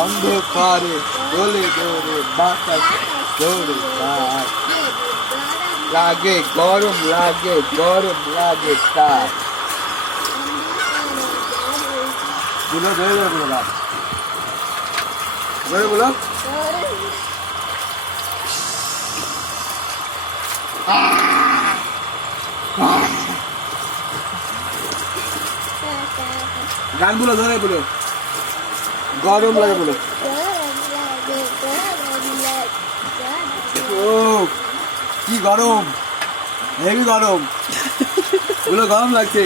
অন্ধকারে দোলে দোলে বাতাস দৌড়ে তার। লাগে, গরম লাগে গরম লাগে তার। বলো, ধরে ধরে বলো। বাপ ধরে বলো। গান বলো ধরে বলো। গরম লাগে বলো। ও কি গরম। হেভি গরম। বলো গরম লাগছে।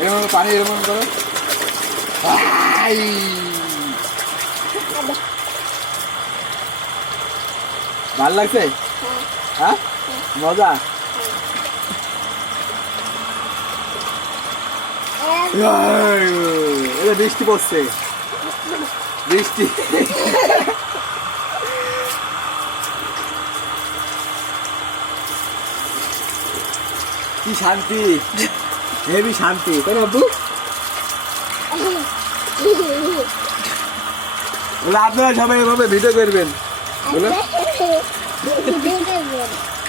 এরকম পানি এরকম করো! ভালো লাগছে? হ্যাঁ? মজা? বৃষ্টি পড়ছে। বৃষ্টি। কি শান্তি? হেভি শান্তি তাই না আব্বু? আপনারা সবাই এভাবে ভিডিও করবেন। বলে।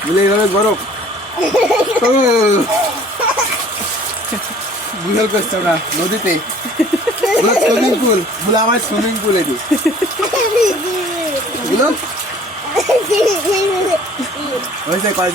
বলে এইভাবে গরম। বুঝল করছ না নদীতে। বলে সুইমিং পুল বলে আমার সুইমিং পুল এটি। বুঝলো হয়েছে কয়